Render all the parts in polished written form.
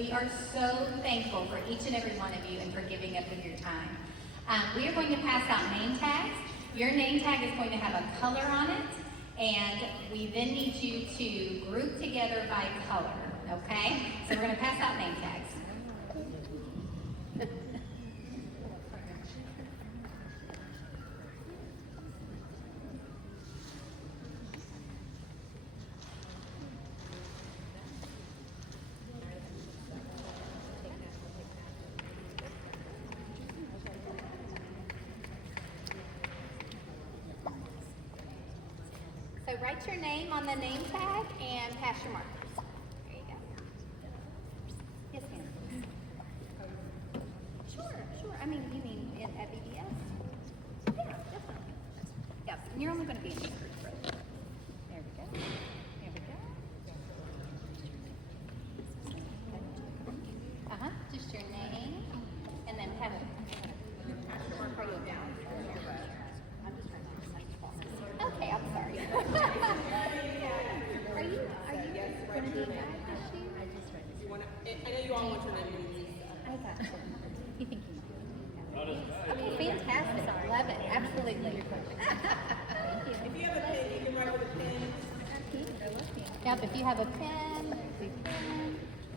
we are so thankful for each and every one of you and for giving up of your time. We are going to pass out name tags. Your name tag is going to have a color on it, and we then need you to group together by color, okay? So we're going to pass out name tags. So write your name on the name tag and pass your markers. There you go. Yes, ma'am. Sure. I mean, you mean at VBS? Yeah, definitely. Yes, and you're only going to be in this group, right? There we go. Just your name, and then have it. Are you down? Okay, I'm sorry. Are you going to be a guide this year? I know you all want your name. I got you. You think you know? Okay, fantastic. Love it. Absolutely. Thank you. If you have a pen, you can write with a pen. Yep, if you have a pen,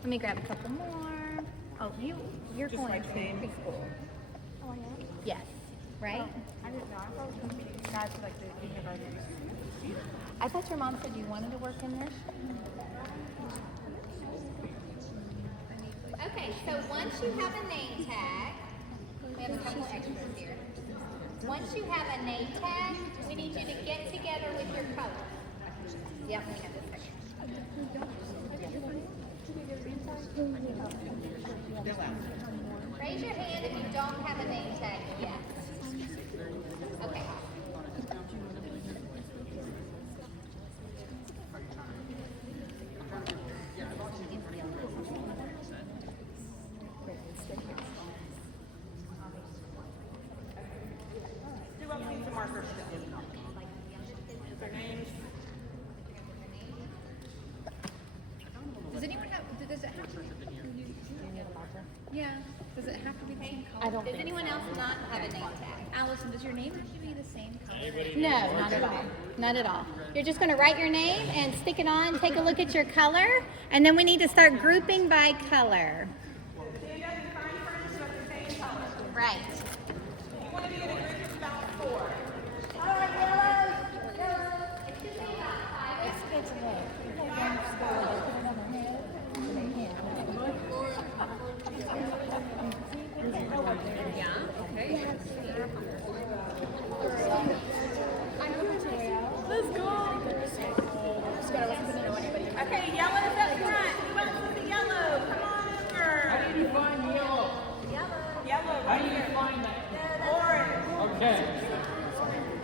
let me grab a couple more. Oh, you're Just going write to your name. preschool. Oh, I am? Yes, right? I didn't know. I thought it was going to be guys for like the kindergarten. I thought your mom said you wanted to work in nursery. Okay, so once you have a name tag, we have a couple extras here. Once you have a name tag, we need you to get together with your color. Yep, we have this extra. Raise your hand if you don't have a name tag yet. Okay. Who else needs a marker still? Their names. Does anyone have, does it have to be? Yeah. Does it have to be the same color? Does anyone else not have a name tag? Allison, does your name have to be the same color? No, not at all. Not at all. You're just going to write your name and stick it on, take a look at your color, and then we need to start grouping by color. Right. You want to be in a group of about 4. Okay, yellow's up front. Who else with the yellow? Come on over. How do you define yellow? Yellow, How right do you here. define that? Orange. Okay.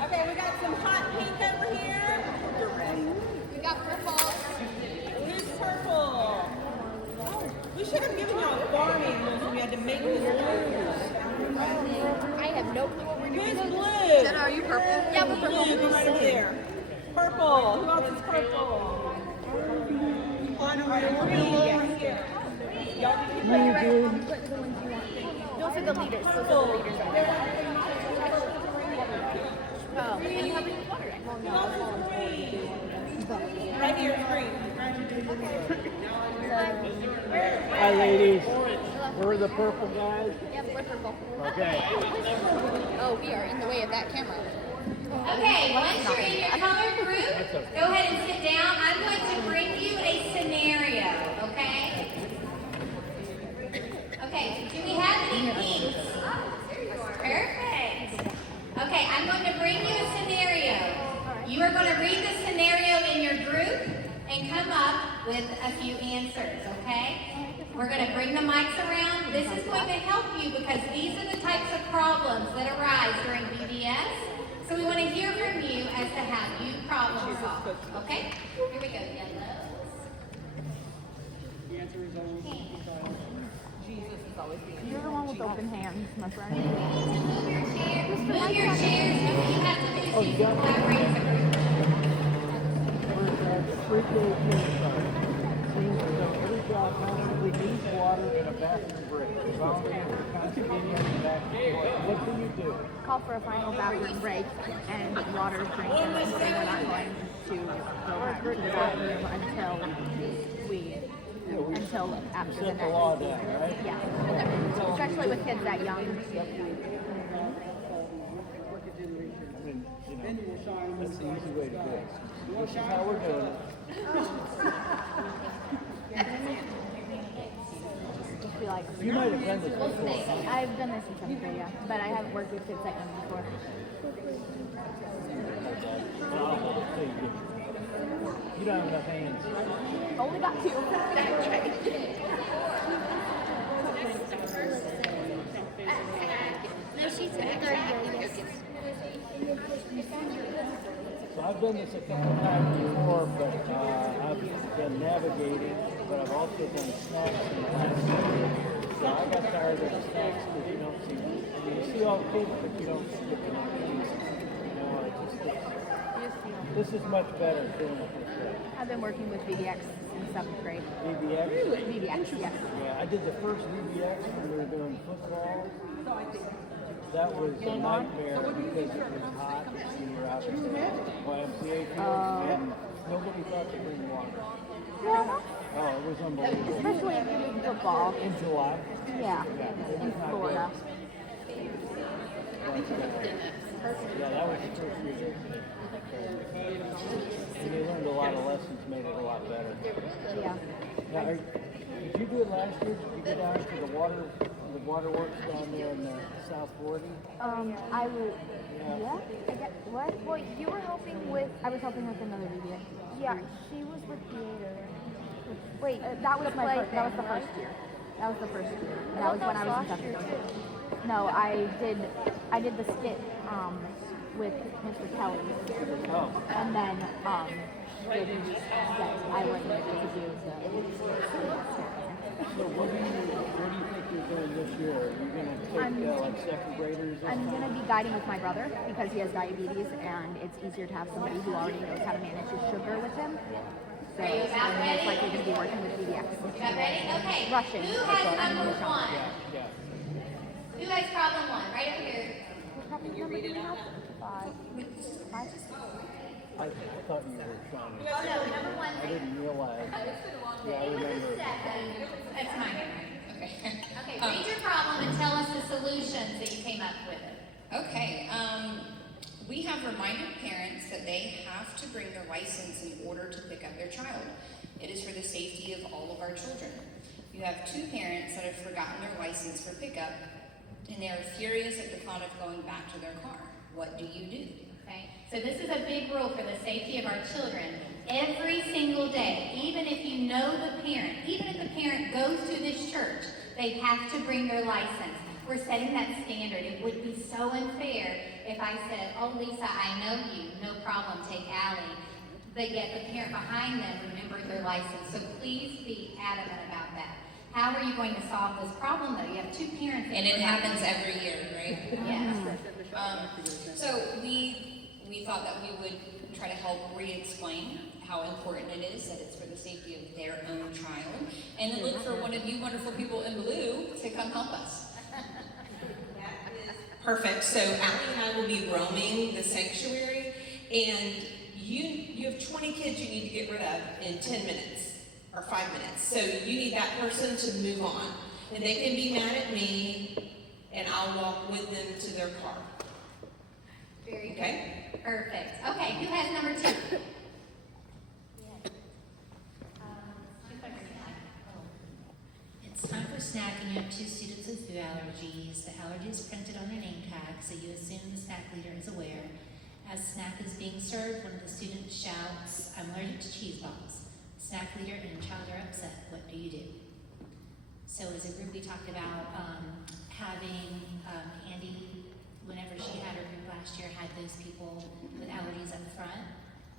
Okay, we got some hot pink over here. We got purple. Who's purple? We should have given y'all farming when we had to make this blue. I have no clue what we're Who's doing. blue? Jenna, are you purple? Yeah, we're Blue, purple. go right there. Purple. Who else is purple? Green, yes, here. Y'all did you put your Those are the leaders. Those are the leaders. Oh, and you have any water? Who else is green? Right here, green. Hi, ladies. We're the purple guys. Yep, we're purple. Okay. Oh, we are in the way of that camera. Okay, once you're in your color group, go ahead and sit down. I'm going to bring you a scenario, okay? Okay, do we have any pinks? Perfect. Okay, I'm going to bring you a scenario. You are going to read the scenario in your group and come up with a few answers, okay? We're going to bring the mics around. This is going to help you because these are the types of problems that arise during VBS. So we want to hear from you as to how you problem solve, okay? Here we go, yellows. The answer is always Jesus is always the You're the one with open hands, my friend. Move your chairs. Do what you have to do so you can collaborate as a group. First, 3 days inside. So every job constantly needs water. call for a final bathroom break and water drinking, and we're not going to go back to the bathroom until after the Set the next. law down, right? Yeah, especially with kids that young. I mean, that's the easy way to do it. This is how we're doing it. Just be like, You might have done this before. I've done this in seventh grade, yeah, but I haven't worked with kids that young before. You don't have enough hands. Only got 2. That's right. No, she's 30 years. So I've done this a couple of times before, but I've been navigating, but I've also done snacks in the last year. So I got tired of the snacks because you don't see, you see all the kids, but you don't see the kids. This is much better doing it this way. I've been working with VBX in 7th grade. VBX? VBX, yes. Yeah, I did the first VBX when we were doing football. That was a nightmare because it was hot and we were out in the YMCA field and nobody thought to bring water. Yeah. Oh, it was unbelievable. Especially in football. In July? Yeah, in Florida. But, yeah, that was the first year. And they learned a lot of lessons, made it a lot better. Yeah. Now, did you do it last year? Did you go down to the waterworks down there in South Florida? I will. Yeah. I get what? Well, you were helping with. I was helping with another VBX. Yeah, she was with theater. Wait, that was my first. That was the first year. That was the first year. That was when I was in seventh grade. No, I did the skit with Mr. Kelly, and then didn't get, I wasn't able to do the. So what do you think you're doing this year? Are you going to take like second graders? I'm going to be guiding with my brother because he has diabetes, and it's easier to have somebody who already knows how to manage his sugar with him. So I'm most likely going to be working with VBX. You got ready? Okay. Russian. Who has number 1? Yeah. Who has problem 1? Right over here. What number do we have? 5. I thought you were trying to. Oh no, number 1. I didn't realize. Yeah, I remember. That's mine. Okay. Okay, read your problem and tell us the solutions that you came up with. Okay, we have reminded parents that they have to bring their license in order to pick up their child. It is for the safety of all of our children. You have 2 parents that have forgotten their license for pickup, and they are furious at the thought of going back to their car. What do you do? Okay, so this is a big rule for the safety of our children. Every single day, even if you know the parent, even if the parent goes to this church, they have to bring their license. We're setting that standard. It would be so unfair if I said, oh, Lisa, I know you, no problem, take Allie. But yet the parent behind them remembered their license. So please be adamant about that. How are you going to solve this problem, though? You have 2 parents. And it happens every year, right? Yes. So we thought that we would try to help re-explain how important it is that it's for the safety of their own child, and then look for one of you wonderful people in blue to come help us. Perfect. So Allie and I will be roaming the sanctuary, and you have 20 kids you need to get rid of in 10 minutes or 5 minutes. So you need that person to move on, and they can be mad at me, and I'll walk with them to their car. Very good. Okay? Perfect. Okay, who has number 2? It's time for snacking. You have 2 students with food allergies. The allergy is printed on their name tag, so you assume the snack leader is aware. As snack is being served, one of the students shouts, I'm allergic to cheese balls. Snack leader and child are upset. What do you do? So as a group, we talked about having Andy, whenever she had her group last year, had those people with allergies up front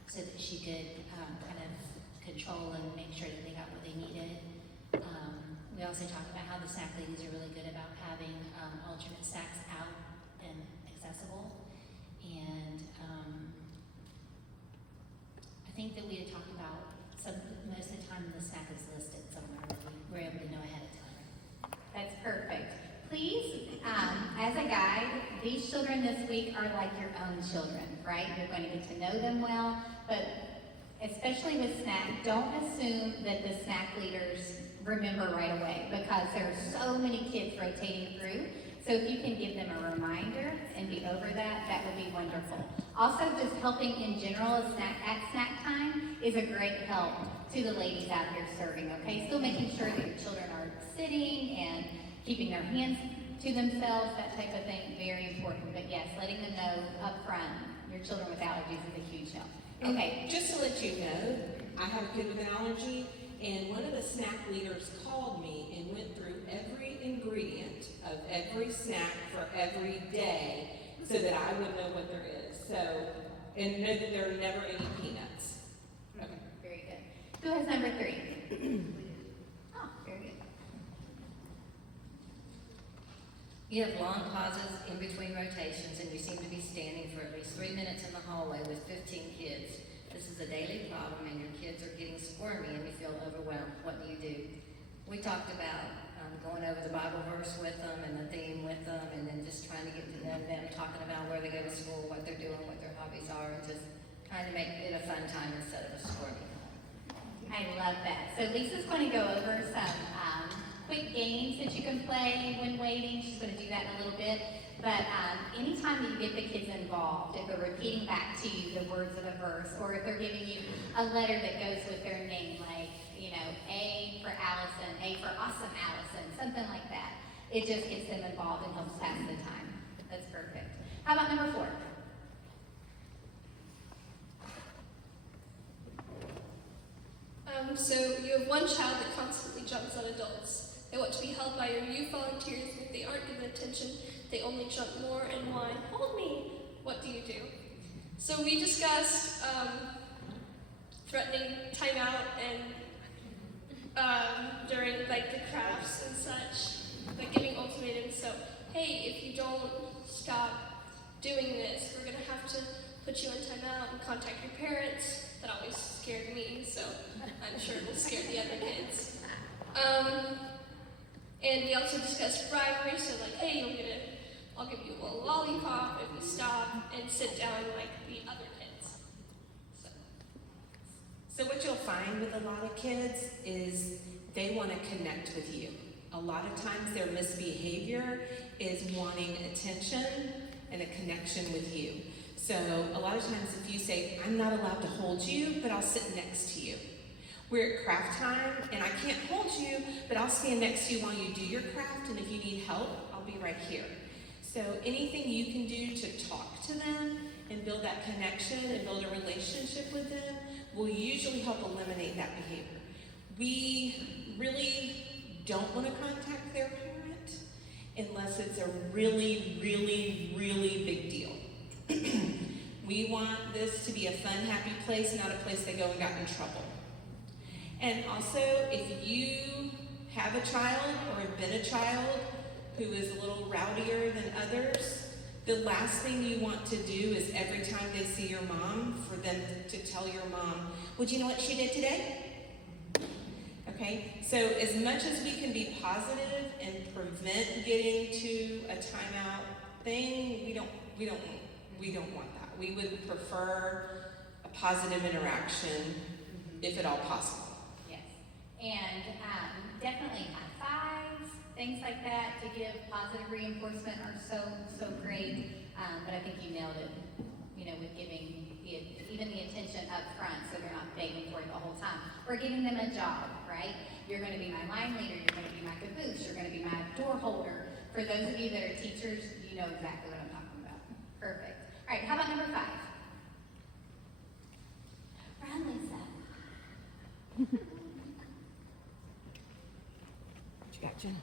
so that she could kind of control and make sure that they got what they needed. We also talked about how the snack ladies are really good about having alternate snacks out and accessible. And I think that we had talked about most of the time the snack is listed somewhere that we were able to know ahead of time. That's perfect. Please, as a guide, These children this week are like your own children, right? You're going to get to know them well, but especially with snack, don't assume that the snack leaders remember right away, because there are so many kids rotating through. So if you can give them a reminder and be over that, that would be wonderful. Also, just helping in general at snack time is a great help to the ladies out here serving, okay? Still making sure that your children are sitting and keeping their hands to themselves, that type of thing, very important. But yes, letting them know up front, your children with allergies is a huge help. Okay. Just to let you know, I have a kid with an allergy, and one of the snack leaders called me and went through every ingredient of every snack for every day so that I would know what there is. So, and know that there are never any peanuts. Okay. Very good. Who has number 3? Oh, very good. You have long pauses in between rotations, and you seem to be standing for at least 3 minutes in the hallway with 15 kids. This is a daily problem, and your kids are getting squirmy and you feel overwhelmed. What do you do? We talked about going over the Bible verse with them and the theme with them, and then just trying to get to know them, talking about where they go to school, what they're doing, what their hobbies are, and just trying to make it a fun time instead of a squirmy. I love that. So Lisa's going to go over some quick games that you can play when waiting. She's going to do that in a little bit. But anytime that you get the kids involved, if they're repeating back to you the words of a verse, or if they're giving you a letter that goes with their name, like, you know, A for Allison, A for Awesome Allison, something like that, it just gets them involved and helps pass the time. That's perfect. How about number 4? So you have one child that constantly jumps on adults. They want to be held by your youth volunteers, and if they aren't given attention, they only jump more and whine, "Hold me!" What do you do? So we discussed threatening timeout and during like the crafts and such, like giving ultimatums. So, hey, if you don't stop doing this, we're gonna have to put you on timeout and contact your parents. That always scared me, so I'm sure it will scare the other kids. And we also discussed bribery, so like, hey, I'll give you a lollipop if you stop and sit down like the other kids. So what you'll find with a lot of kids is they want to connect with you. A lot of times their misbehavior is wanting attention and a connection with you. So a lot of times if you say, I'm not allowed to hold you, but I'll sit next to you. We're at craft time and I can't hold you, but I'll stand next to you while you do your craft, and if you need help, I'll be right here. So anything you can do to talk to them and build that connection and build a relationship with them will usually help eliminate that behavior. We really don't want to contact their parent unless it's a really, really, really big deal. We want this to be a fun, happy place, not a place they go and got in trouble. And also, if you have a child or have been a child who is a little rowdier than others, the last thing you want to do is every time they see your mom, for them to tell your mom, well, do you know what she did today? Okay, so as much as we can be positive and prevent getting to a timeout thing, we don't want that. We would prefer a positive interaction, if at all possible. Yes, and definitely high fives, things like that to give positive reinforcement are so great. But I think you nailed it. You know, with giving even the attention up front, so they're not begging for it the whole time. Or giving them a job, right? You're going to be my line leader. You're going to be my caboose. You're going to be my door holder. For those of you that are teachers, you know exactly what I'm talking about. Perfect. All right, how about number 5? Run, Lisa. What you got, Jenna?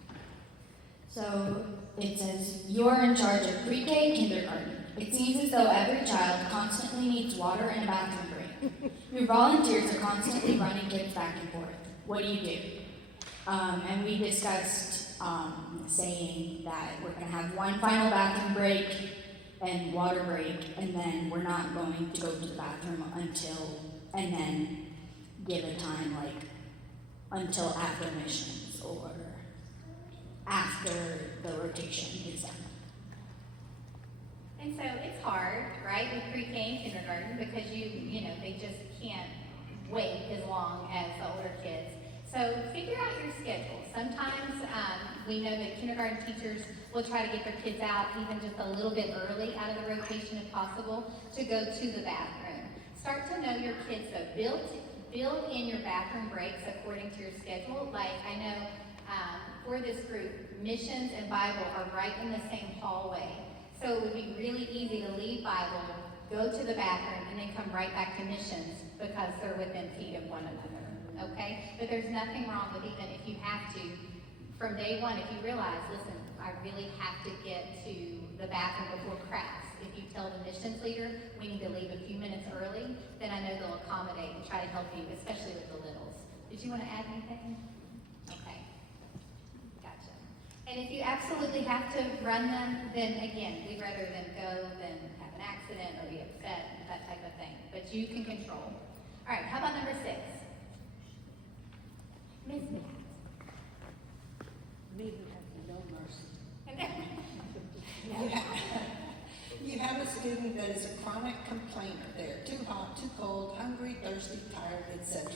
So it says, you are in charge of pre-K kindergarten. It seems as though every child constantly needs water and a bathroom break. Your volunteers are constantly running kids back and forth. What do you do? And we discussed saying that we're going to have one final bathroom break and water break, and then we're not going to go to the bathroom and then give a time like until after missions or after the rotation is done. it's hard, right, with pre-K and kindergarten because you know, they just can't wait as long as the older kids. So figure out your schedule. Sometimes we know that kindergarten teachers will try to get their kids out even just a little bit early out of the rotation if possible to go to the bathroom. Start to know your kids though. Build in your bathroom breaks according to your schedule. Like I know for this group, missions and Bible are right in the same hallway. So it would be really easy to leave Bible, go to the bathroom, and then come right back to missions because they're within feet of one another, okay? But there's nothing wrong with even if you have to, from day one, if you realize, listen, I really have to get to the bathroom before crafts. If you tell the missions leader we need to leave a few minutes early, then I know they'll accommodate and try to help you, especially with the littles. Did you want to add anything? Okay. Gotcha. And if you absolutely have to run them, then again, we'd rather them go than have an accident or be upset, that type of thing. But you can control. All right, how about number 6? Miss Matt. Me who has no mercy. Yeah. You have a student that is a chronic complainer. They're too hot, too cold, hungry, thirsty, tired, etc.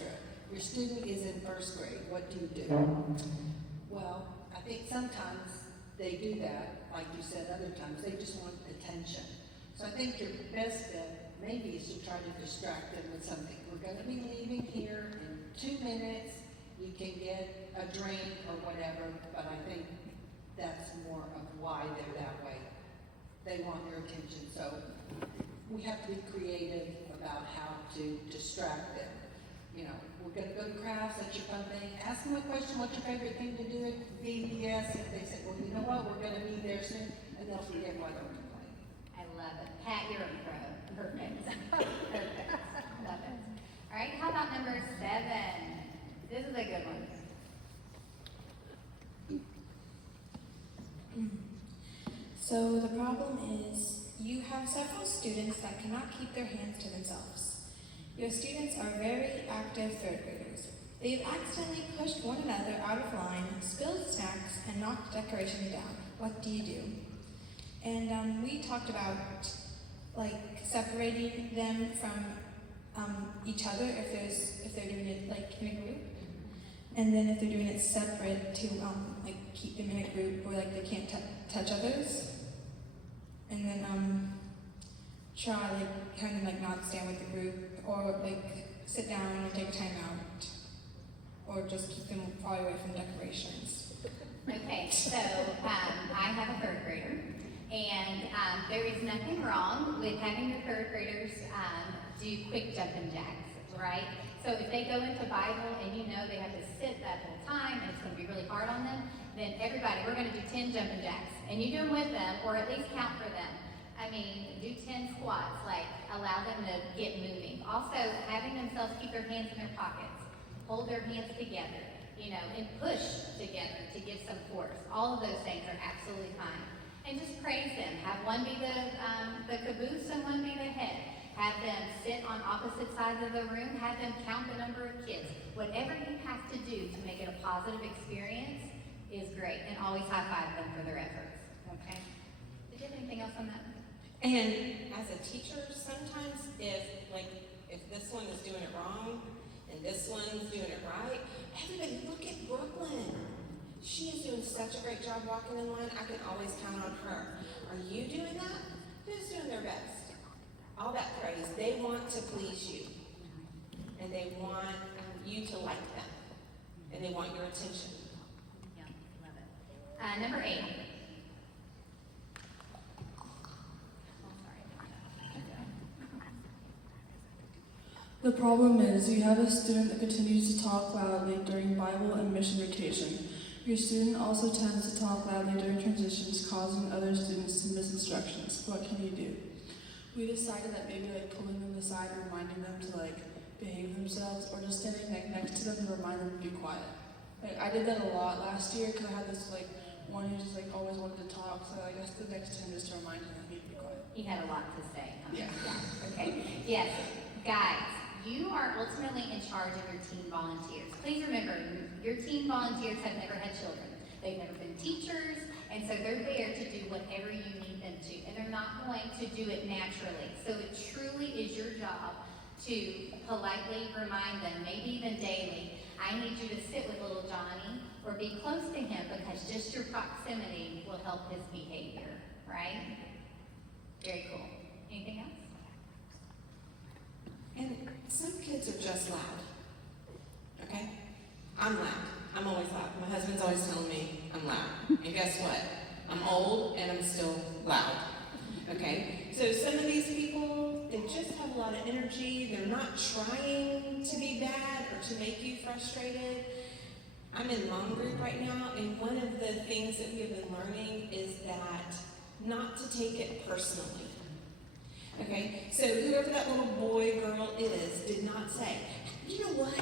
Your student is in 1st grade. What do you do? Well, I think sometimes they do that, like you said other times, they just want attention. So I think your best bet maybe is to try to distract them with something. We're going to be leaving here in 2 minutes. You can get a drink or whatever, but I think that's more of why they're that way. They want your attention, so we have to be creative about how to distract them. You know, we're going to go to crafts, that's your fun thing. Ask them a question, what's your favorite thing to do at VBS? If they say, well, you know what, we're going to be there soon, and they'll forget why they're complaining. I love it. Pat, you're a pro. Perfect. Perfect. Love it. All right, how about number 7? This is a good one. So the problem is you have several students that cannot keep their hands to themselves. Your students are very active 3rd graders. They've accidentally pushed one another out of line, spilled snacks, and knocked decorations down. What do you do? And we talked about like separating them from each other if they're doing it like in a group, and then if they're doing it separate to like keep them in a group where like they can't touch others, and then try like kind of like not stand with the group or like sit down and take a time out, or just keep them far away from decorations. Okay, so I have a 3rd grader, and there is nothing wrong with having your 3rd graders do quick jumping jacks, right? So if they go into Bible and you know they have to sit that whole time and it's going to be really hard on them, then everybody, we're going to do 10 jumping jacks. And you do them with them, or at least count for them. I mean, do 10 squats, like allow them to get moving. Also, having themselves keep their hands in their pockets, hold their hands together, you know, and push together to give some force. All of those things are absolutely fine. And just praise them. Have one be the caboose and one be the head. Have them sit on opposite sides of the room. Have them count the number of kids. Whatever you have to do to make it a positive experience is great. And always high-five them for their efforts. Okay? Did you have anything else on that? And as a teacher, sometimes if this one is doing it wrong and this one's doing it right, everybody look at Brooklyn. She is doing such a great job walking in line. I can always count on her. Are you doing that? Who's doing their best? All that praise. They want to please you. And they want you to like them. And they want your attention. Yeah, love it. Number 8. The problem is you have a student that continues to talk loudly during Bible and mission rotation. Your student also tends to talk loudly during transitions, causing other students to miss instructions. What can you do? We decided that maybe like pulling them aside and reminding them to like behave themselves, or just standing like next to them and remind them to be quiet. Like I did that a lot last year because I had this like one who just like always wanted to talk, so I guess the next time is to remind him that he needs to be quiet. He had a lot to say. Huh? Yeah. Okay. Yes. Guys, you are ultimately in charge of your teen volunteers. Please remember, your teen volunteers have never had children. they've never been teachers, and so they're there to do whatever you need them to, and they're not going to do it naturally. So it truly is your job to politely remind them, maybe even daily, I need you to sit with little Johnny or be close to him, because just your proximity will help his behavior, right? Very cool. Anything else? And some kids are just loud. Okay? I'm loud. I'm always loud. My husband's always telling me I'm loud. And guess what? I'm old and I'm still loud. Okay? So some of these people, they just have a lot of energy. They're not trying to be bad or to make you frustrated. I'm in mom group right now, and one of the things that we have been learning is that not to take it personally. Okay, so whoever that little boy, girl is, did not say, you know what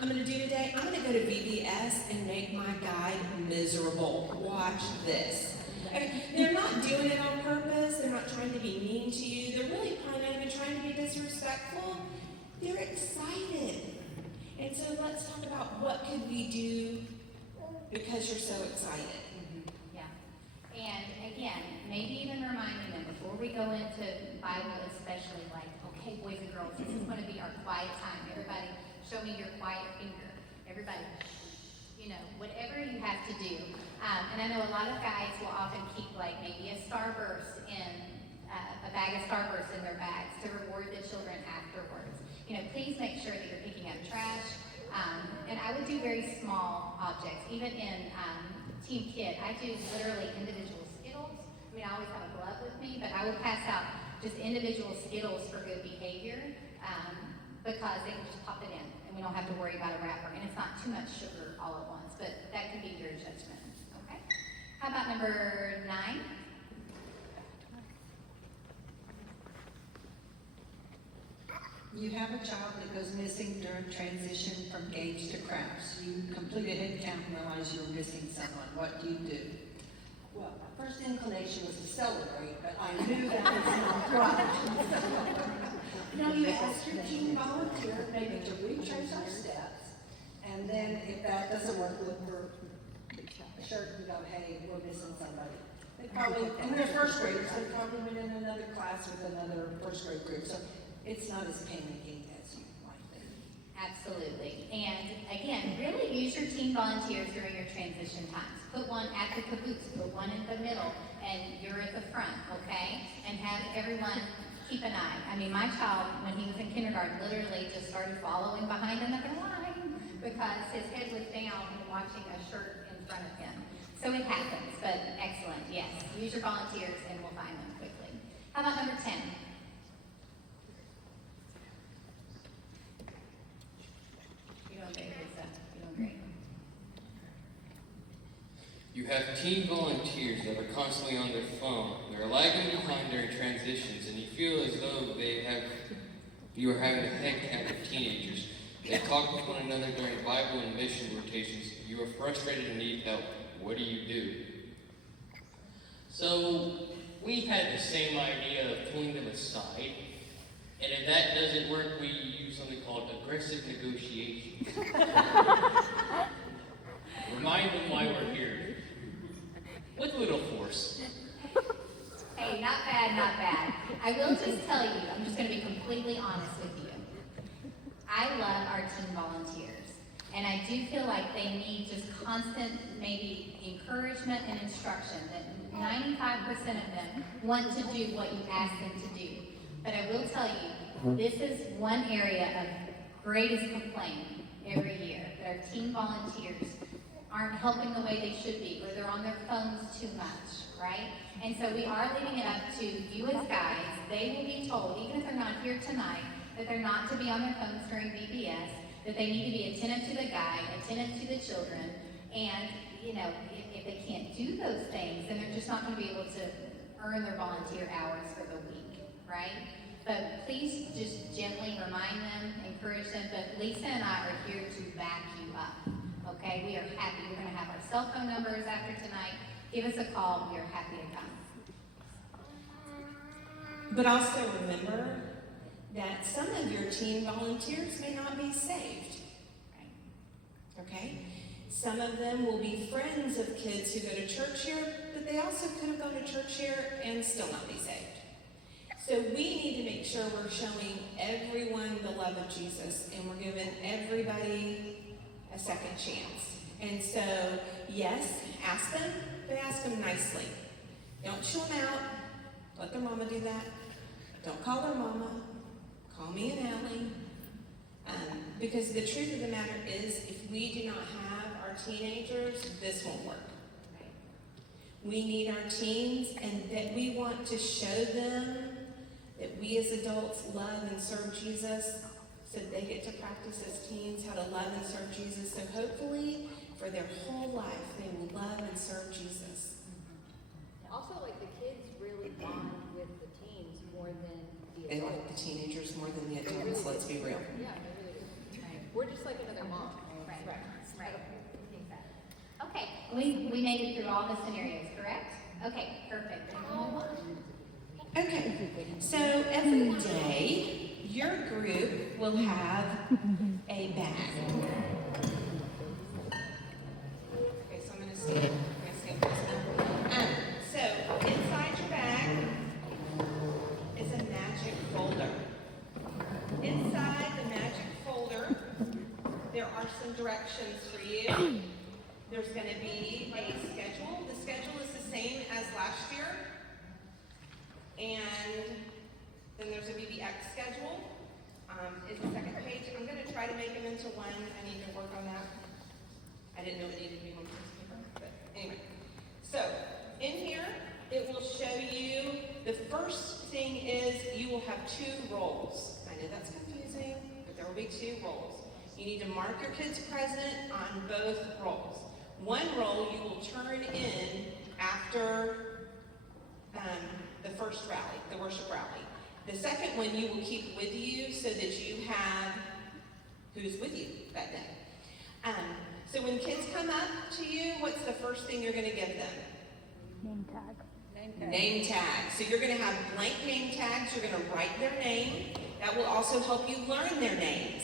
I'm going to do today? I'm going to go to VBS and make my guide miserable. Watch this. Okay, they're not doing it on purpose. They're not trying to be mean to you. They're really probably not even trying to be disrespectful. They're excited. And so let's talk about what could we do because you're so excited. Yeah. And again, maybe even reminding them before we go into Bible, especially, like, okay, boys and girls, this is going to be our quiet time. Everybody, show me your quiet finger. Everybody, you know, whatever you have to do. And I know a lot of guys will often keep, like, maybe a Starburst in a bag of Starburst in their bags to reward the children afterwards. You know, please make sure that you're picking up trash. And I would do very small objects. Even in Team Kid, I do literally individual Skittles. I mean, I always have a glove with me, but I will pass out just individual Skittles for good behavior because they can just pop it in, and we don't have to worry about a wrapper. And it's not too much sugar all at once, but that can be your judgment. Okay? How about number 9? You have a child that goes missing during transition from gauge to crafts. You complete a head count and realize you're missing someone. What do you do? Well, my first inclination was to celebrate, but I knew that was not right. You know, you ask your team volunteer maybe to retrace our steps, and then if that doesn't work, look for a shirt and go, hey, we're missing somebody. They probably, and they're first graders, they probably went in another class with another first grade group. So it's not as panicking as you might think. Absolutely. And again, really use your team volunteers during your transition times. Put one at the caboose, put one in the middle, and you're at the front, okay? And have everyone keep an eye. I mean, my child, when he was in kindergarten, literally just started following behind another line because his head was down and watching a shirt in front of him. So it happens, but excellent, yes. Use your volunteers and we'll find them quickly. How about number 10? You have teen volunteers that are constantly on their phone. They're lagging behind during transitions, and you feel as though you are having a head count of teenagers. They talk with one another during Bible and mission rotations. You are frustrated and need help. What do you do? So we had the same idea of pulling them aside, and if that doesn't work, we use something called aggressive negotiation. Remind them why we're here. With little force. Hey, not bad, not bad. I will just tell you, I'm just going to be completely honest with you. I love our team volunteers, and I do feel like they need just constant, maybe encouragement and instruction, that 95% of them want to do what you ask them to do. But I will tell you, this is one area of greatest complaint every year, that our team volunteers aren't helping the way they should be, or they're on their phones too much, right? And so we are leaving it up to you as guides. They will be told, even if they're not here tonight, that they're not to be on their phones during VBS, that they need to be attentive to the guide, attentive to the children, and, you know, if they can't do those things, then they're just not going to be able to earn their volunteer hours for the week, right? But please just gently remind them, encourage them, but Lisa and I are here to back you up. Okay, we are happy. We're going to have our cell phone numbers after tonight. Give us a call. We are happy to come. But also remember that some of your teen volunteers may not be saved. Okay? Some of them will be friends of kids who go to church here, but they also could have gone to church here and still not be saved. So we need to make sure we're showing everyone the love of Jesus, and we're giving everybody a second chance. And so, yes, ask them, but ask them nicely. Don't chew them out. Let their mama do that. Don't call their mama. Call me and Allie. Because the truth of the matter is, if we do not have our teenagers, this won't work. We need our teens, and that we want to show them that we as adults love and serve Jesus, so they get to practice as teens how to love and serve Jesus. So hopefully, for their whole life, they will love and serve Jesus. Also, like the kids really bond with the teens more than the They adults. like the teenagers more than the adults, let's be real. Yeah, they really do. We're just like another mom. Right. Okay, we made it through all the scenarios, correct? Okay, perfect. Okay, so every day, your group will have a bag. Okay, so I'm going to stand for this. So inside your bag is a magic folder. Inside the magic folder, there are some directions for you. There's going to be a schedule. The schedule is the same as last year. And then there's a VBX schedule. Is the second page. I'm going to try to make them into one. I need to work on that. I didn't know it needed to be one piece of paper. But anyway. So in here, it will show you, the first thing is you will have 2 roles. I know that's confusing, but there will be 2 roles. You need to mark your kids present on both roles. One role you will turn in after the first rally, the worship rally. The second one you will keep with you so that you have who's with you that day. So when kids come up to you, what's the first thing you're going to give them? Name tag. Name tag. So you're going to have blank name tags. You're going to write their name. That will also help you learn their names.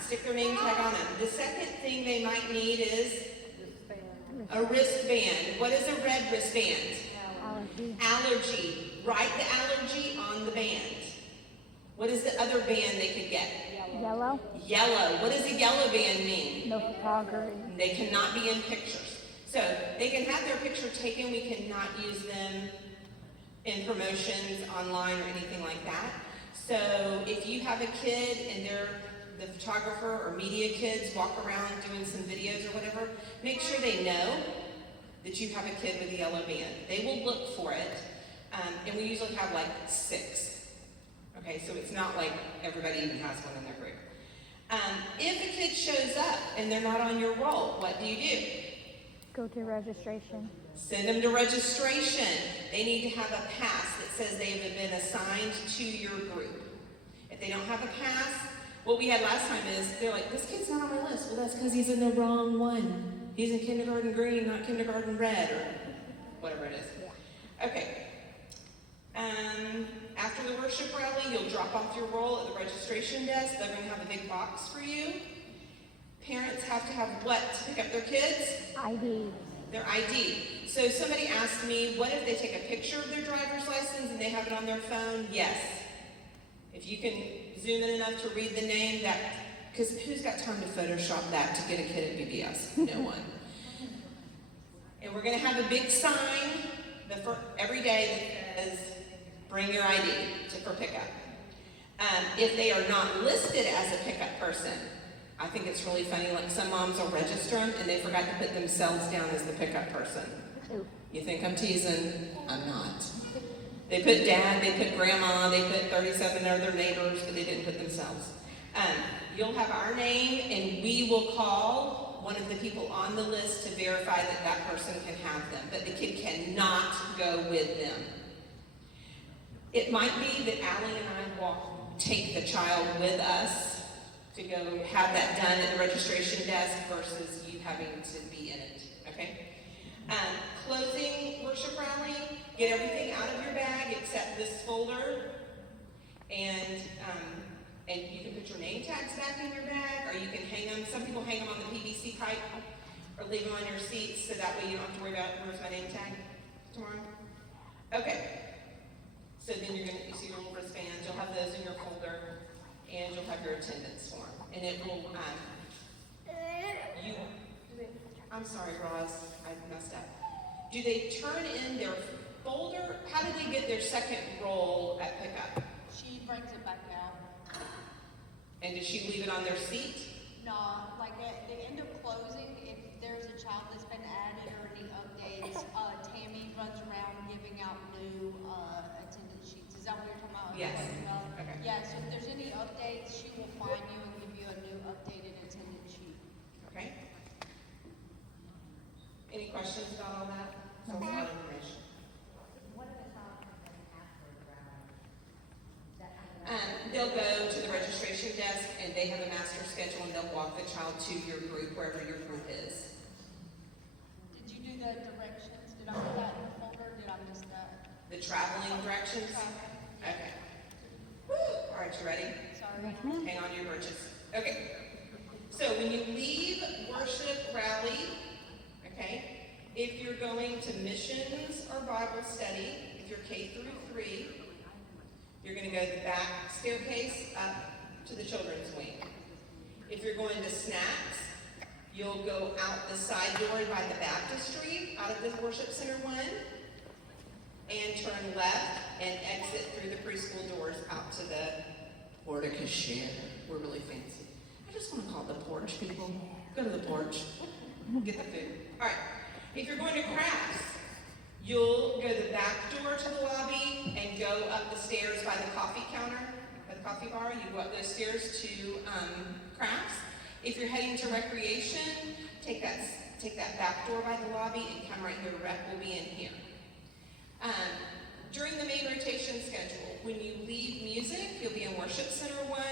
Stick their name tag on them. The second thing they might need is a wristband. What is a red wristband? Allergy. Allergy. Write the allergy on the band. What is the other band they could get? Yellow. Yellow. What does a yellow band mean? No photography. They cannot be in pictures. So they can have their picture taken. We cannot use them in promotions online or anything like that. So if you have a kid and they're the photographer or media kids walk around doing some videos or whatever, make sure they know that you have a kid with a yellow band. They will look for it, and we usually have like 6. Okay, so it's not like everybody even has one in their group. If a kid shows up and they're not on your roll, what do? Go to registration. Send them to registration. They need to have a pass that says they have been assigned to your group. If they don't have a pass, what we had last time is they're like, this kid's not on my list. Well, that's because he's in the wrong one. He's in kindergarten green, not kindergarten red, or whatever it is. Okay. After the worship rally, you'll drop off your roll at the registration desk. They're going to have a big box for you. Parents have to have what to pick up their kids? ID. Their ID. So somebody asked me, what if they take a picture of their driver's license and they have it on their phone? Yes. If you can zoom in enough to read the name, that, because who's got time to Photoshop that to get a kid at VBS? No one. And we're going to have a big sign every day that says, bring your ID for pickup. If they are not listed as a pickup person, I think it's really funny, like some moms will register them and they forgot to put themselves down as the pickup person. You think I'm teasing? I'm not. They put dad, they put grandma, they put 37 other neighbors, but they didn't put themselves. You'll have our name and we will call one of the people on the list to verify that that person can have them, but the kid cannot go with them. It might be that Allie and I will take the child with us to go have that done at the registration desk versus you having to be in it, okay? Closing worship rally, get everything out of your bag except this folder, and you can put your name tags back in your bag, or you can hang them. Some people hang them on the PVC pipe. Or leave them on your seats so that way you don't have to worry about where's my name tag tomorrow? Okay. So then you see your little wristbands, you'll have those in your folder, and you'll have your attendance form. And it will, I'm sorry, Roz, I messed up. Do they turn in their folder? How do they get their second roll at pickup? She brings it back out. And does she leave it on their seat? No, like at the end of closing, if there's a child that's been added or any updates, Tammy runs around giving out new attendance sheets. Is that what you're talking about? Yes. Okay. Yeah, so if there's any updates, she will find you and give you a new updated attendance sheet. Okay. Any questions about all that? So a lot of information. They'll go to the registration desk and they have a master schedule and they'll walk the child to your group, wherever your group is. Did you do the directions? Did I put that in the folder? Did I miss that? The traveling directions? Okay. Woo. All right, you ready? Sorry. Hang on to your britches. Okay. So when you leave worship rally, okay, if you're going to missions or Bible study, if you're K through 3, you're going to go the back staircase up to the children's wing. If you're going to snacks, you'll go out the side door by the baptistry, out of the worship center one, and turn left and exit through the preschool doors out to the porte cochere. We're really fancy. I just want to call it the porch, people. Go to the porch. Get the food. All right. If you're going to crafts, you'll go the back door to the lobby and go up the stairs by the coffee counter, by the coffee bar. You go up those stairs to crafts. If you're heading to recreation, take that back door by the lobby and come right here. Rec will be in here. During the main rotation schedule, when you leave music, you'll be in worship center 1.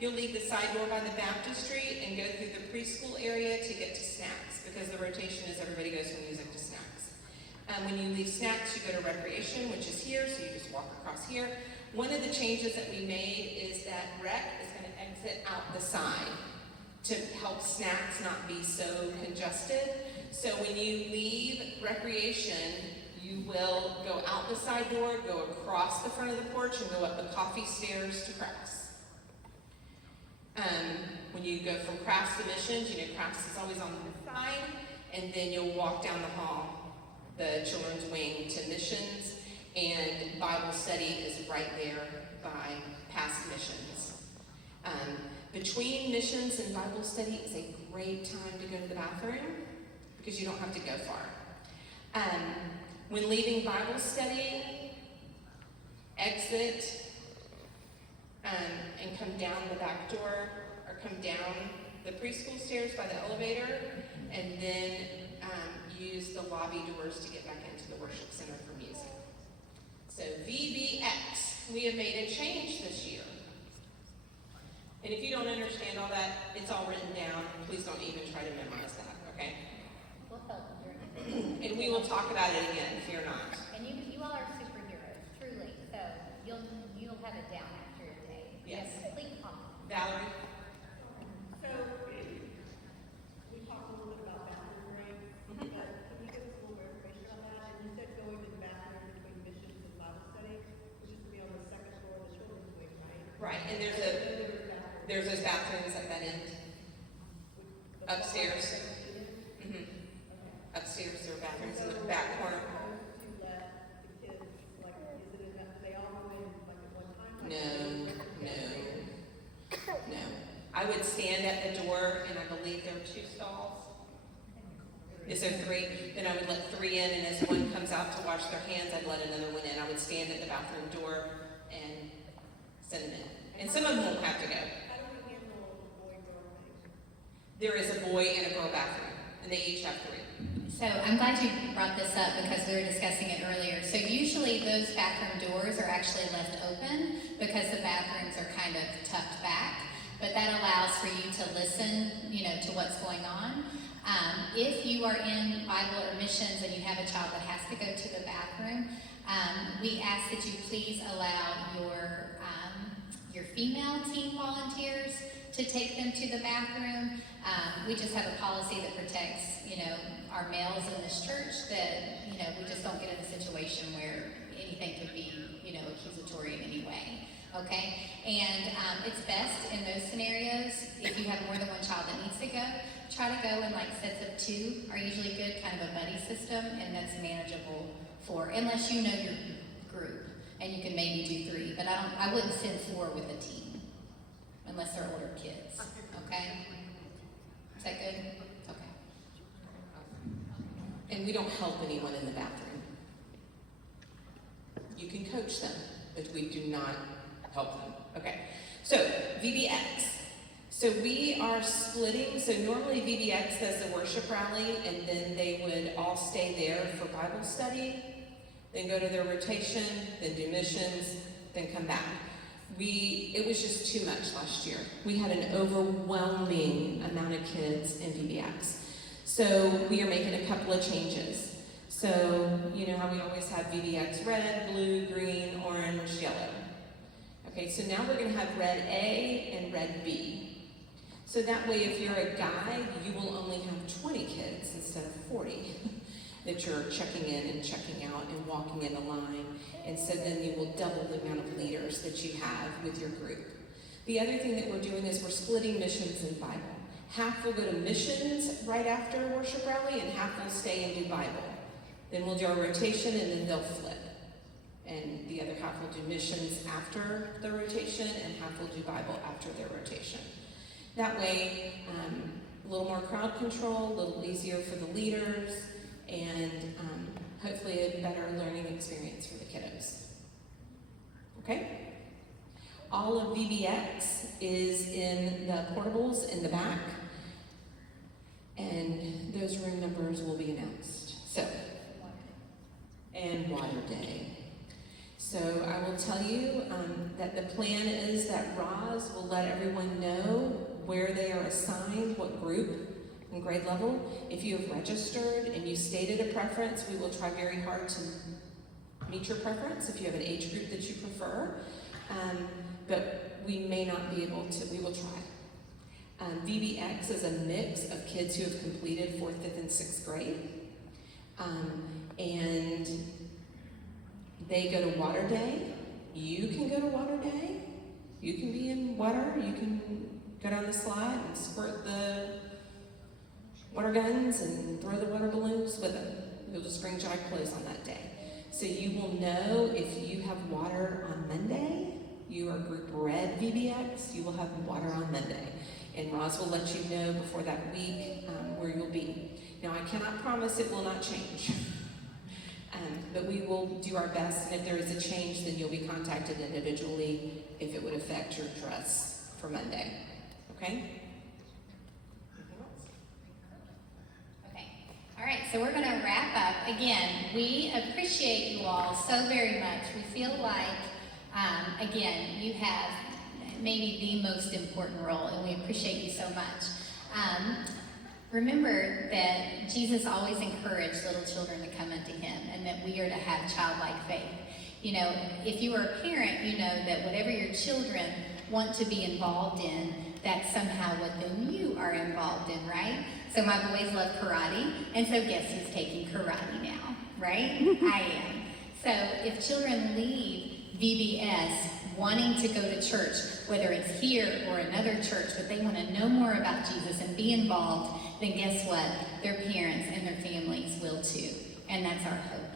You'll leave the side door by the baptistry and go through the preschool area to get to snacks, because the rotation is everybody goes from music to snacks. When you leave snacks, you go to recreation, which is here, so you just walk across here. One of the changes that we made is that rec is going to exit out the side to help snacks not be so congested. So when you leave recreation, you will go out the side door, go across the front of the porch, and go up the coffee stairs to crafts. When you go from crafts to missions, you know crafts is always on the side, and then you'll walk down the hall, the children's wing, to missions, and Bible study is right there by past missions. Between missions and Bible study is a great time to go to the bathroom, because you don't have to go far. When leaving Bible study, exit and come down the back door, or come down the preschool stairs by the elevator, and then use the lobby doors to get back into the worship center for music. So VBX, we have made a change this year. And if you don't understand all that, it's all written down. Please don't even try to memorize that, okay? We'll help you. And we will talk about it again, fear not. And you all are superheroes, truly. So you'll have it down after your day. Yes. Complete confidence. Valerie? So, we talked a little bit about bathroom breaks, but can you give us a little more information on that? And you said going to the bathroom between missions and Bible study, which is to be on the second floor of the children's wing, right? Right, and there's those bathrooms at that end. Upstairs. Upstairs, there are bathrooms in the back corner. No. I would stand at the door, and I believe there are 2 stalls. Is there 3? Then I would let 3 in, and as one comes out to wash their hands, I'd let another one in. I would stand at the bathroom door and send them in. And some of them won't have to go. There is a boy and a girl bathroom, and they each have 3. So I'm glad you brought this up, because we were discussing it earlier. So usually those bathroom doors are actually left open because the bathrooms are kind of tucked back, but that allows for you to listen, to what's going on. If you are in Bible or missions and you have a child that has to go to the bathroom, we ask that you please allow your female teen volunteers to take them to the bathroom. We just have a policy that protects, our males in this church, that, we just don't get in a situation where anything could be, accusatory in any way. Okay? And it's best in those scenarios, if you have more than one child that needs to go, try to go in like sets of 2 are usually good, kind of a buddy system, and that's manageable for, unless you know your group, and you can maybe do 3, but I wouldn't send 4 with a team, unless they're older kids. Okay? Is that good? Okay. And we don't help anyone in the bathroom. You can coach them, but we do not help them. Okay, so VBX. So we are splitting, so normally VBX does the worship rally, and then they would all stay there for Bible study, then go to their rotation, then do missions, then come back. It was just too much last year. We had an overwhelming amount of kids in VBX. So we are making a couple of changes. So, you know how we always have VBX red, blue, green, orange, yellow. Okay, so now we're gonna have red A and red B. So that way, if you're a guide, you will only have 20 kids instead of 40 that you're checking in and checking out and walking in a line. And so then you will double the amount of leaders that you have with your group. The other thing that we're doing is we're splitting missions and Bible. Half will go to missions right after worship rally, and half will stay and do Bible. Then we'll do our rotation, and then they'll flip. And the other half will do missions after the rotation, and half will do Bible after their rotation. That way, a little more crowd control, a little easier for the leaders, and hopefully a better learning experience for the kiddos. Okay? All of VBX is in the portables in the back, and those room numbers will be announced. So, and water day. So I will tell you that the plan is that Roz will let everyone know where they are assigned, what group and grade level. If you have registered and you stated a preference, we will try very hard to meet your preference if you have an age group that you prefer. But we may not be able to, we will try. VBX is a mix of kids who have completed 4th, 5th, and 6th grade. And they go to water day. You can go to water day. You can be in water. You can go down the slide and squirt the water guns and throw the water balloons with them. You'll just bring dry clothes on that day. So you will know if you have water on Monday, you are group red VBX, you will have water on Monday. And Roz will let you know before that week where you'll be. Now I cannot promise it will not change. But we will do our best, and if there is a change, then you'll be contacted individually if it would affect your dress for Monday. Okay? Okay. All right, so we're going to wrap up. Again, we appreciate you all so very much. We feel like, again, you have maybe the most important role, and we appreciate you so much. Remember that Jesus always encouraged little children to come unto him, and that we are to have childlike faith. You know, if you are a parent, you know that whatever your children want to be involved in, that's somehow what then you are involved in, right? So my boys love karate, and so guess who's taking karate now, right? I am. So if children leave VBS wanting to go to church, whether it's here or another church, but they want to know more about Jesus and be involved, then guess what? Their parents and their families will too. And that's our hope.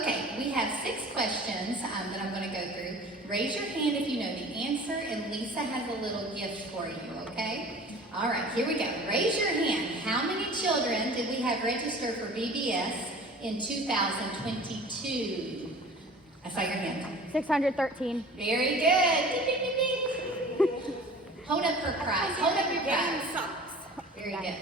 Okay, we have 6 questions that I'm going to go through. Raise your hand if you know the answer, and Lisa has a little gift for you, okay? All right, here we go. Raise your hand. How many children did we have registered for VBS in 2022? I saw your hand. 613. Very good. Beep, beep, beep, beep. Hold up her prize. Hold up your prize. Very good.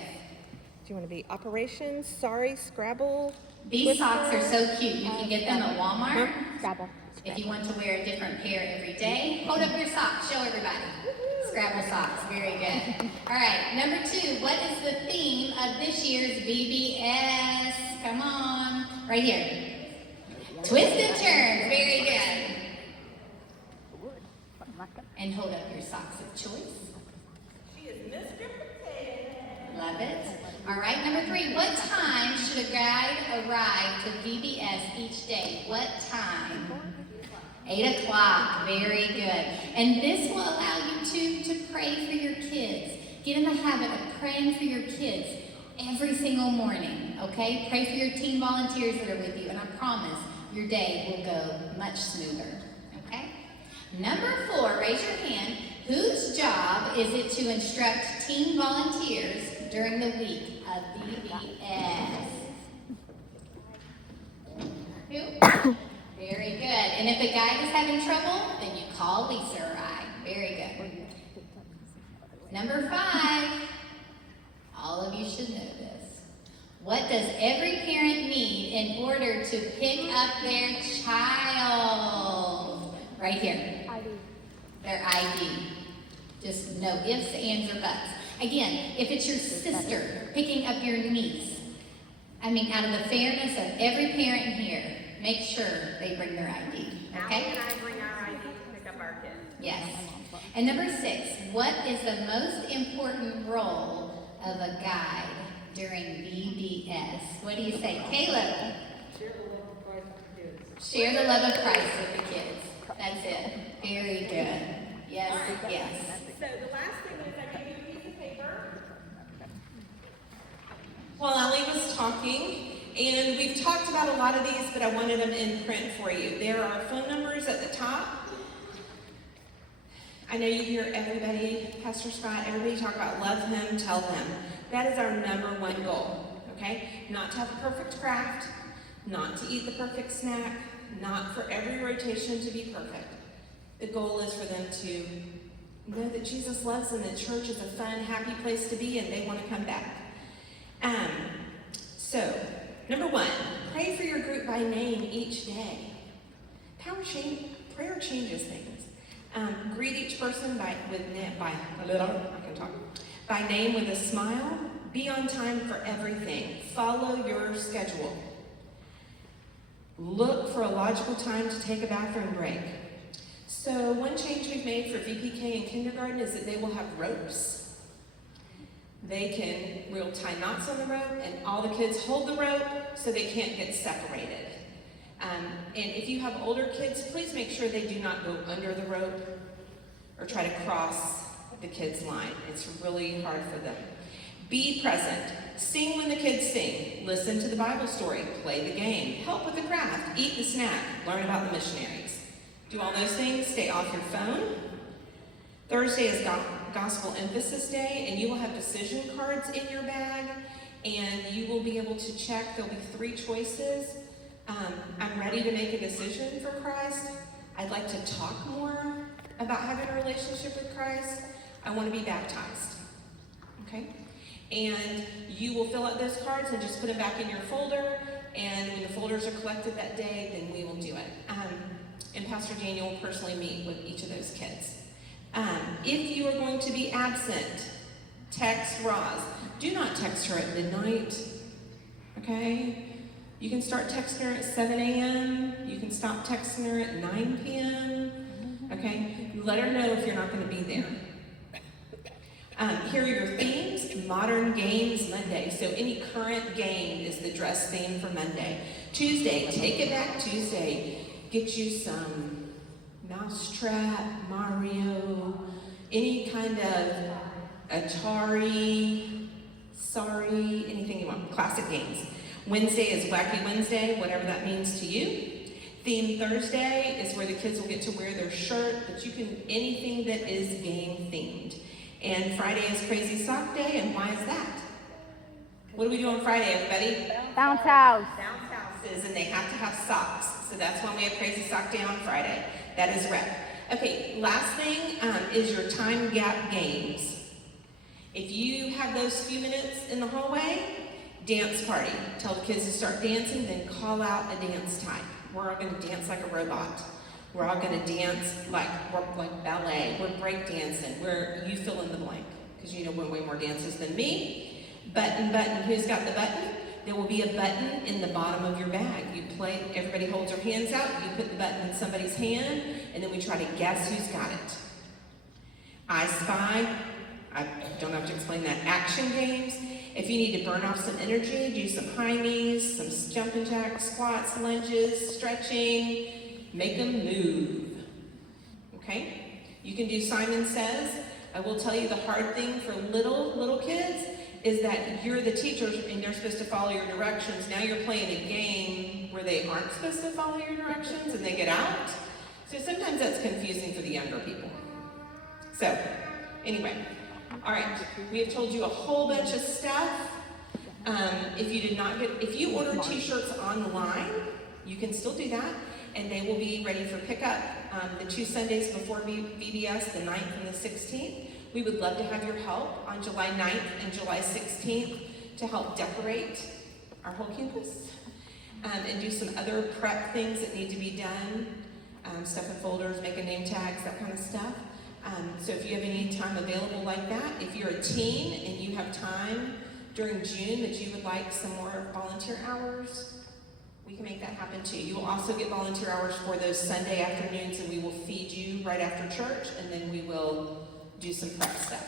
Do you want to be Operations, Sorry, Scrabble? These socks are so cute. You can get them at Walmart. Scrabble. If you want to wear a different pair every day, hold up your socks. Show everybody. Scrabble socks. Very good. All right. Number 2. What is the theme of this year's VBS? Come on. Right here. Twist and turn. Very good. And hold up your socks of choice. She is Mr. Potato. Love it. All right, number 3. What time should a guide arrive to VBS each day? What time? 8 o'clock. Very good. And this will allow you to pray for your kids. Get in the habit of praying for your kids every single morning, okay? Pray for your teen volunteers that are with you, and I promise your day will go much smoother, okay? Number 4, raise your hand. Whose job is it to instruct teen volunteers during the week of VBS? Who? Very good. And if a guide is having trouble, then you call Lisa or I. Very good. Number 5. All of you should know this. What does every parent need in order to pick up their child? Right here. Their ID. Just no ifs, ands, or buts. Again, if it's your sister picking up your niece, I mean, out of the fairness of every parent here, make sure they bring their ID. Okay? Allie and I bring our ID to pick up our kids. Yes. And number 6, what is the most important role of a guide during VBS? What do you say, Caleb? Share the love of Christ with the kids. Share the love of Christ with the kids. That's it. Very good. Yes, yes. So the last thing is I gave you a piece of paper. While Allie was talking, and we've talked about a lot of these, but I wanted them in print for you. There are phone numbers at the top. I know you hear everybody, Pastor Scott, everybody talk about love him, tell him. That is our number 1 goal, okay? Not to have a perfect craft, not to eat the perfect snack, not for every rotation to be perfect. The goal is for them to know that Jesus loves them, that church is a fun, happy place to be, and they want to come back. So, number 1, pray for your group by name each day. Prayer changes things. Greet each person by name with a smile. Be on time for everything. Follow your schedule. Look for a logical time to take a bathroom break. So one change we've made for VPK in kindergarten is that they will have ropes. We'll tie knots on the rope, and all the kids hold the rope so they can't get separated. And if you have older kids, please make sure they do not go under the rope or try to cross the kids' line. It's really hard for them. Be present. Sing when the kids sing. Listen to the Bible story. Play the game. Help with the craft. Eat the snack. Learn about the missionaries. Do all those things. Stay off your phone. Thursday is Gospel Emphasis Day, and you will have decision cards in your bag, and you will be able to check. There'll be 3 choices. I'm ready to make a decision for Christ. I'd like to talk more about having a relationship with Christ. I want to be baptized. Okay? And you will fill out those cards and just put them back in your folder. And when the folders are collected that day, then we will do it. And Pastor Daniel will personally meet with each of those kids. If you are going to be absent, text Roz. Do not text her at midnight. Okay? You can start texting her at 7 a.m. You can stop texting her at 9 p.m. Okay? Let her know if you're not going to be there. Here are your themes. Modern Games Monday. So any current game is the dress theme for Monday. Tuesday, Take It Back Tuesday. Get you some Mousetrap, Mario, any kind of Atari, sorry, anything you want. Classic games. Wednesday is Wacky Wednesday, whatever that means to you. Theme Thursday is where the kids will get to wear their shirt, but you can, anything that is game themed. And Friday is Crazy Sock Day, and why is that? What do we do on Friday, everybody? Bounce house. Bounce houses, and they have to have socks. So that's why we have Crazy Sock Day on Friday. That is rep. Okay, last thing is your time gap games. If you have those few minutes in the hallway, dance party. Tell the kids to start dancing, then call out a dance type. We're all going to dance like a robot. We're all going to dance like ballet. We're break dancing. You fill in the blank, because you know we're way more dancers than me. Button. Who's got the button? There will be a button in the bottom of your bag. You play. Everybody holds their hands out. You put the button in somebody's hand, and then we try to guess who's got it. I Spy. I don't have to explain that. Action games. If you need to burn off some energy, do some high knees, some jumping jacks, squats, lunges, stretching. Make them move. Okay? You can do Simon Says. I will tell you the hard thing for little kids is that you're the teachers and they're supposed to follow your directions. Now you're playing a game where they aren't supposed to follow your directions and they get out. So sometimes that's confusing for the younger people. So, anyway. All right, we have told you a whole bunch of stuff. If you order t-shirts online, you can still do that, and they will be ready for pickup the 2 Sundays before VBS, the 9th and the 16th. We would love to have your help on July 9th and July 16th to help decorate our whole campus and do some other prep things that need to be done, stuff in folders, making name tags, that kind of stuff. So if you have any time available like that, if you're a teen and you have time during June that you would like some more volunteer hours, we can make that happen too. You will also get volunteer hours for those Sunday afternoons, and we will feed you right after church, and then we will do some prep stuff.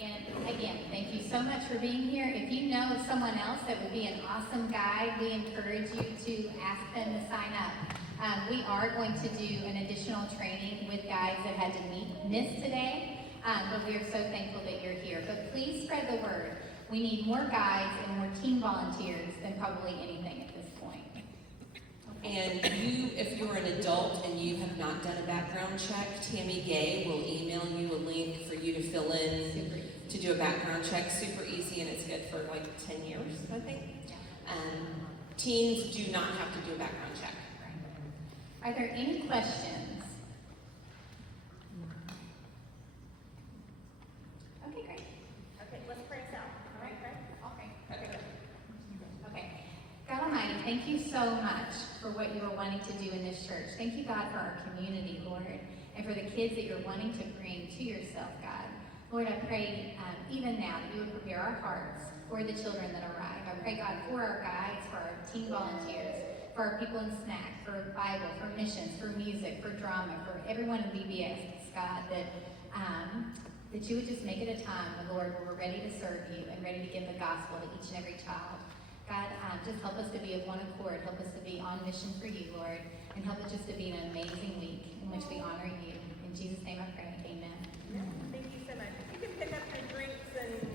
And again, thank you so much for being here. If you know of someone else that would be an awesome guide, we encourage you to ask them to sign up. We are going to do an additional training with guides that had to miss today, but we are so thankful that you're here. But please spread the word. We need more guides and more team volunteers than probably anything at this point. And if you're an adult and you have not done a background check, Tammy Gay will email you a link for you to fill in to do a background check. Super easy, and it's good for like 10 years, I think. Teens do not have to do a background check. Are there any questions? Okay, great. Okay, let's pray us out. All right, pray? Okay. God Almighty, thank you so much for what you are wanting to do in this church. Thank you, God, for our community, Lord, and for the kids that you're wanting to bring to yourself, God. Lord, I pray even now that you would prepare our hearts for the children that arrive. I pray, God, for our guides, for our team volunteers, for our people in SNAC, for Bible, for missions, for music, for drama, for everyone in VBS, God, that you would just make it a time, Lord, where we're ready to serve you and ready to give the gospel to each and every child. God, just help us to be of one accord. Help us to be on mission for you, Lord, and help it just to be an amazing week in which we honor you. In Jesus' name I pray, amen. Thank you so much. You can pick up your drinks and